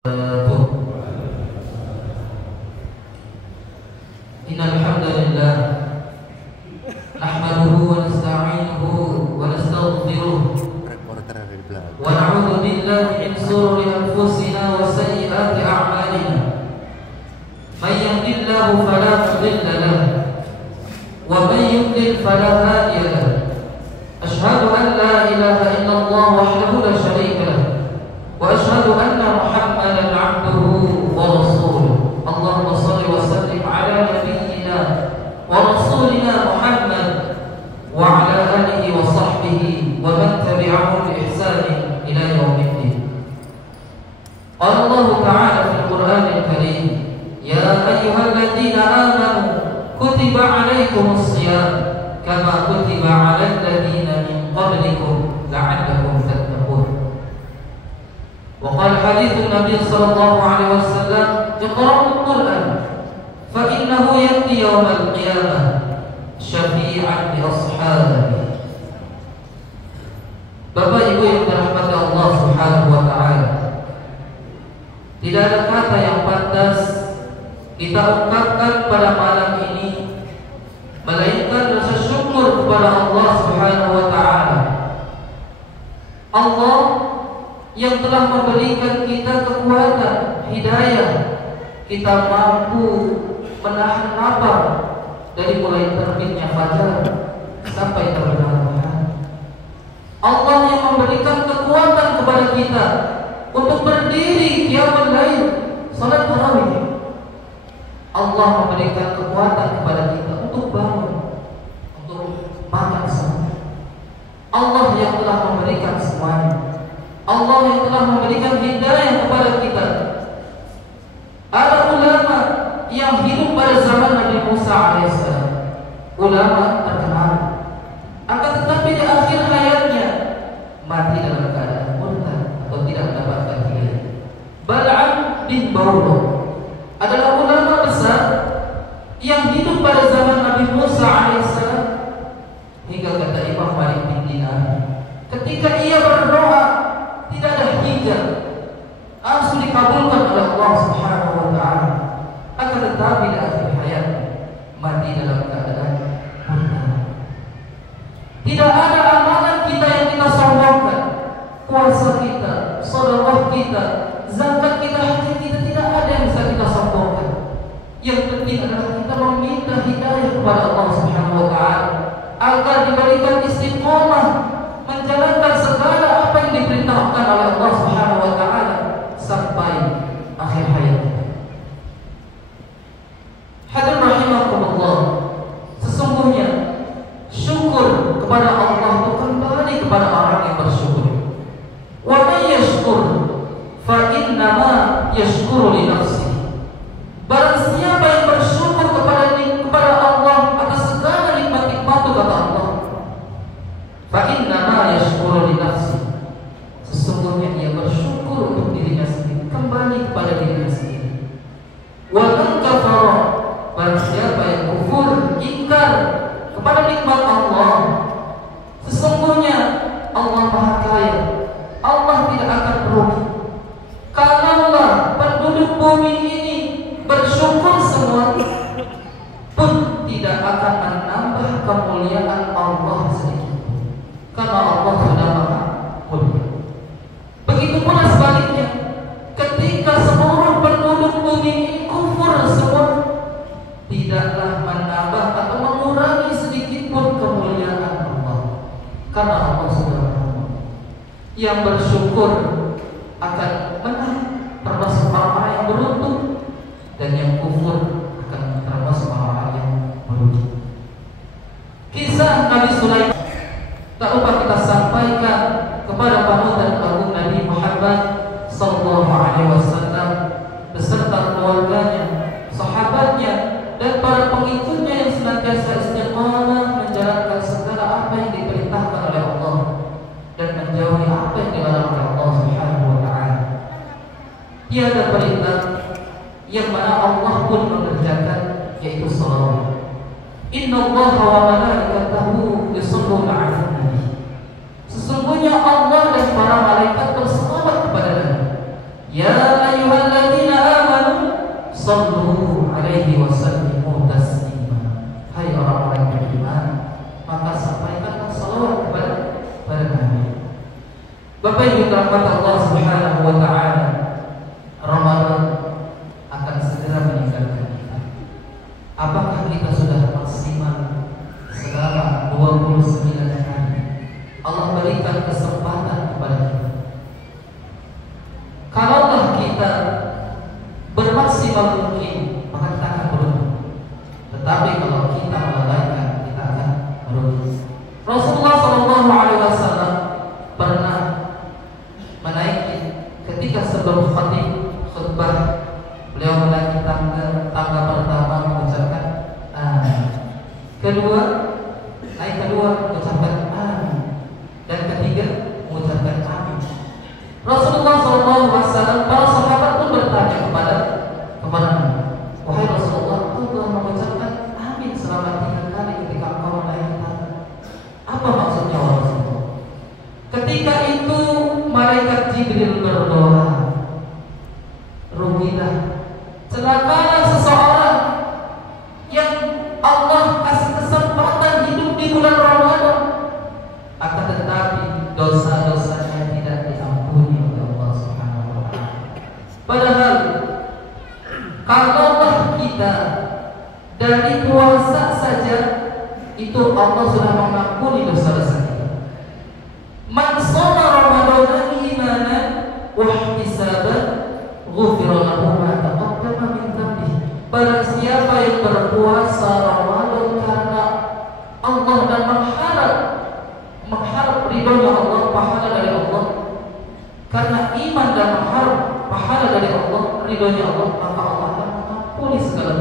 Innal hamdalillah nahmaduhu wa nasta'inuhu wa nastaghfiruh wa na'udzu billahi min shururi anfusina wa sayyiati a'malina. Man yahdihillahu fala mudilla lahu wa man yudlil fala hadiya lahu. Ashhadu an la ilaha illallah wahdahu la syarika lahu wa ashhadu anna Muhammadan 'abduhu wa rasuluh. Allahumma shalli wa sallim ala nabiyyina wa rasulina Muhammad wa ala alihi wa sahbihi wa man tabi'ahum bi ihsanin ila yaumiddin. Qala Allah ta'ala fil Qur'anil Karim, ya ayyuhalladzina amanu kutiba 'alaikumus shiyam kama kutiba 'alal ladzina min qablikum la'allakum tattaqun. وقال حديث النبي صلى الله عليه وسلم اقرأوا القرآن فإنه يأتي يوم القيامة شفيعا لأصحابه. Bapak Ibu yang dirahmati Allah Subhanahu wa taala, tidak ada kata yang pantas kita ungkapkan pada malam ini melainkan rasa syukur kepada Allah Subhanahu wa taala. Allah yang telah memberikan kita kekuatan hidayah, kita mampu menahan lapar dari mulai terbitnya fajar sampai terbenam matahari. Allah yang memberikan kekuatan kepada kita untuk berdiri qiyamul lail, salat tarawih. Allah memberikan kekuatan kepada kita untuk bangun, untuk makan sahur. Allah yang telah memberikan semuanya. Allah yang telah memberikan hidayah kepada kita. Ada ulama yang hidup pada zaman Nabi Musa alaihissalam, ulama terkenal, akan tetapi di akhir hayatnya mati dalam keadaan murtad atau tidak mendapatkan hidayah. Bal'am bin Ba'ur adalah ulama besar yang hidup pada zaman Nabi Musa alaihissalam, hingga kata Imam Malik bin Dinar, ketika ia berdoa tidak ada hijab, langsung dikabulkan oleh Allah Subhanahu wa taala. Akan tetapi di akhir hayat mati dalam keadaan murtad. Tidak ada amalan kita yang kita sombongkan, puasa kita, sedekah kita, zakat kita, haji kita, tidak ada yang bisa kita sombongkan. Yang penting adalah kita meminta hidayah kepada Allah Subhanahu wa taala agar diberikan istiqomah menjalankan segala apa yang diperintahkan oleh Allah Subhanahu wa taala sampai akhir hayat. Hadirin rahimakumullah, sesungguhnya syukur kepada Allah itu kembali kepada orang yang bersyukur. Wa may yashkur fa innama yashkuru li nafsihi. Barang siapa yang bersyukur kepada Allah atas segala nikmat-nikmat kata Allah, fa innama yashkuru li nafsihi, sesungguhnya ia bersyukur untuk dirinya sendiri, kembali kepada dirinya sendiri. Wa man kafara, barang siapa yang kufur, ingkar kepada nikmat Allah, sesungguhnya Allah Maha Kaya, Allah tidak akan merugi. Kalaulah penduduk bumi ini bersyukur semua, pun tidak akan menambah kemuliaan Allah sedikit, karena Allah sudah Maha Mulia. Begitu pula sebaliknya, ketika seluruh penduduk bumi ini kufur semua, tidaklah menambah atau mengurangi sedikit pun kemuliaan Allah, karena Allah sudah Maha Mulia. Yang bersyukur akan menang, termasuk orang-orang yang beruntung, dan yang kufur akan termasuk orang-orang yang merugi. Kisah Nabi Sulaiman tak lupa kita sampaikan kepada panutan agung Nabi Muhammad sallallahu alaihi wasallam beserta keluarganya, sahabatnya, dan para pengikutnya yang senantiasa istiqamah menjalankan segala apa yang diperintahkan oleh Allah dan menjauhi apa yang dilarang oleh Allah Subhanahu wa taala. Tiada perintah yang mana Allah pun mengerjakan, yaitu salat. Innallaha wa malaikatahu yusholluna 'alan nabi. Sesungguhnya Allah dan para malaikat berselawat kepada Nabi. Ya ayyuhalladzina amanu sallu alaihi wa sallimu taslima. Hai orang-orang yang beriman, maka sampaikanlah salawat kepada Nabi. Bapak Ibu rahmat Allah Subhanahu wa taala, Ramadan akan segera meninggalkan kita. Apakah kita sudah maksimal selama 29 hari Allah berikan kesempatan kepada kita? Kalaulah kita bermaksimal mungkin, maka kita akan beruntung. Tetapi kalau kita melalaikan, kita akan merugi. Rasulullah SAW pernah menaiki ketika sebelum khutbah, beliau menaiki tangga pertama mengucapkan amin, naik kedua mengucapkan amin, dan ketiga mengucapkan amin. Rasulullah SAW, para sahabat pun bertanya kepada wahai Rasulullah, engkau telah mengucapkan amin selama 3 kali ketika engkau menaiki tangga. Apa maksudnya Rasulullah? Ketika itu malaikat Jibril berdoa, rugilah, celakalah seseorang yang Allah kasih kesempatan hidup di bulan Ramadan, akan tetapi dosa-dosanya tidak diampuni oleh Allah Subhanahu wa taala. Padahal kalaulah kita dari puasa saja itu Allah sudah mengampuni dosa-dosa kita. Man shoma Ramadana imanan wa ihtisaban ghufira lahu ma taqaddama min dhanbihi. Barang siapa yang berpuasa Ramadan karena Allah dan mengharap ridhonya Allah, pahala dari Allah, karena iman dan mengharap pahala dari Allah, ridhonya Allah, maka Allah akan mengampuni segala